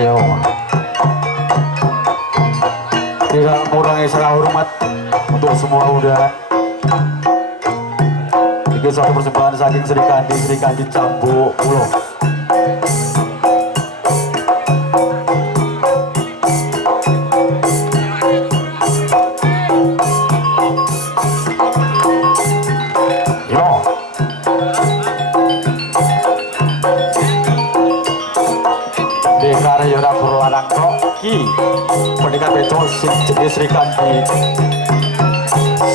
ayo tidak mengurangi serah hormat untuk semua undangan. Ini satu persembahan saking Sri Kandi Cambuk Pulau. Pendekar beto sing jenis Sri Kandi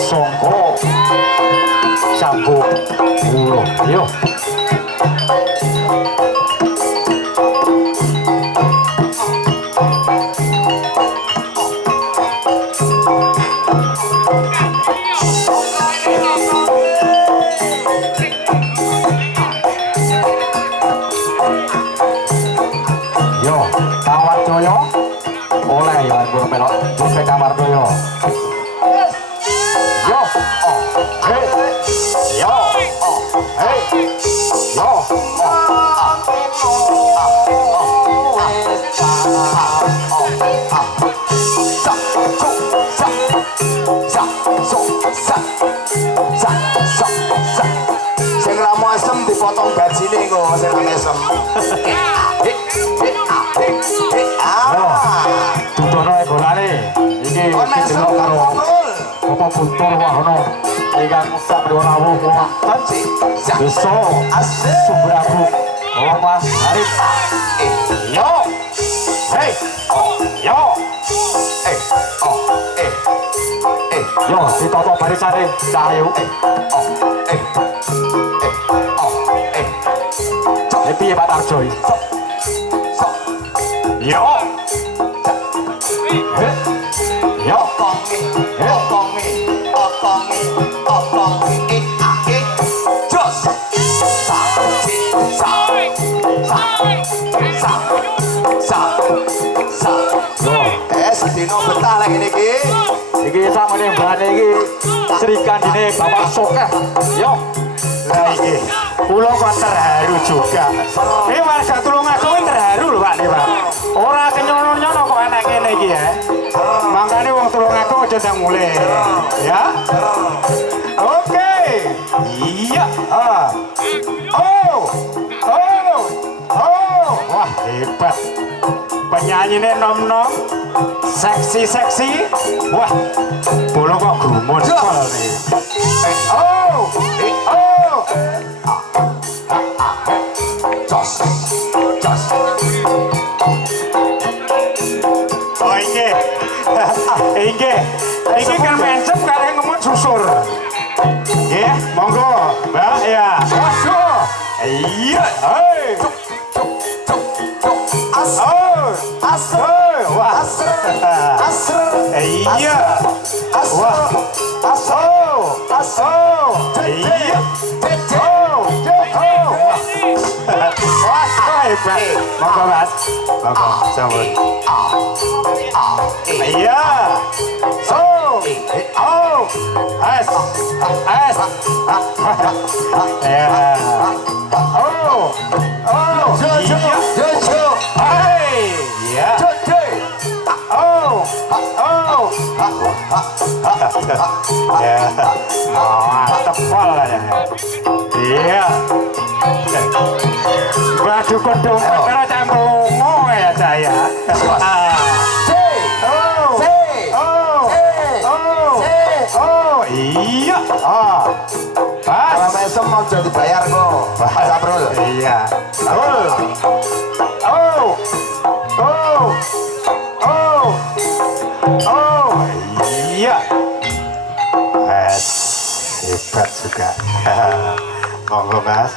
Songko Cambuk Pulau. Yo Tawar Joyo oleh ya burung melok di kamar doyo. Yo oh hey yo oh hey yo sing ramu asem dipotong bajine kok sing asem. Tutono ekolane iki didelok karo apa putur wahono ingkang sak rawuh wonten desa Subrabu Omah Harit. Yo hey yo yo ditoto barisane Cahyo piye Pak Tarjo yo yo jos sedino betah lagi niki. Iki samene mbane iki Sri Kandine Bapak Sokeh. Yo. Lah iki kula kok terharu juga. Ini warga Tulungagung terharu lho Pak nih Pak. Ora kenyono-nyono kok enak ngene iki ya. Makane wong Tulungagung aja ndang mulai. Ya. Oke. Iya. Wah, hebat. Penyanyinya nom-nom, seksi-seksi. Wah, bola kok grumun kol nih. Jos. Oh ini kan mencep kalian ngomong susur. Ya, monggo, Mbak ya. Waduh, iya, hei. Iya. Wah. Iya. Wah, hebat. Monggo Mas. Monggo, sambut. Iya. Ya, tepal ya. Iya. Baju kodong karena campur ya saya. Iya. Pas. Kalau mesem mau jadi bayar kok. Sabrul. Iya. Iya. Hebat juga. Monggo Mas.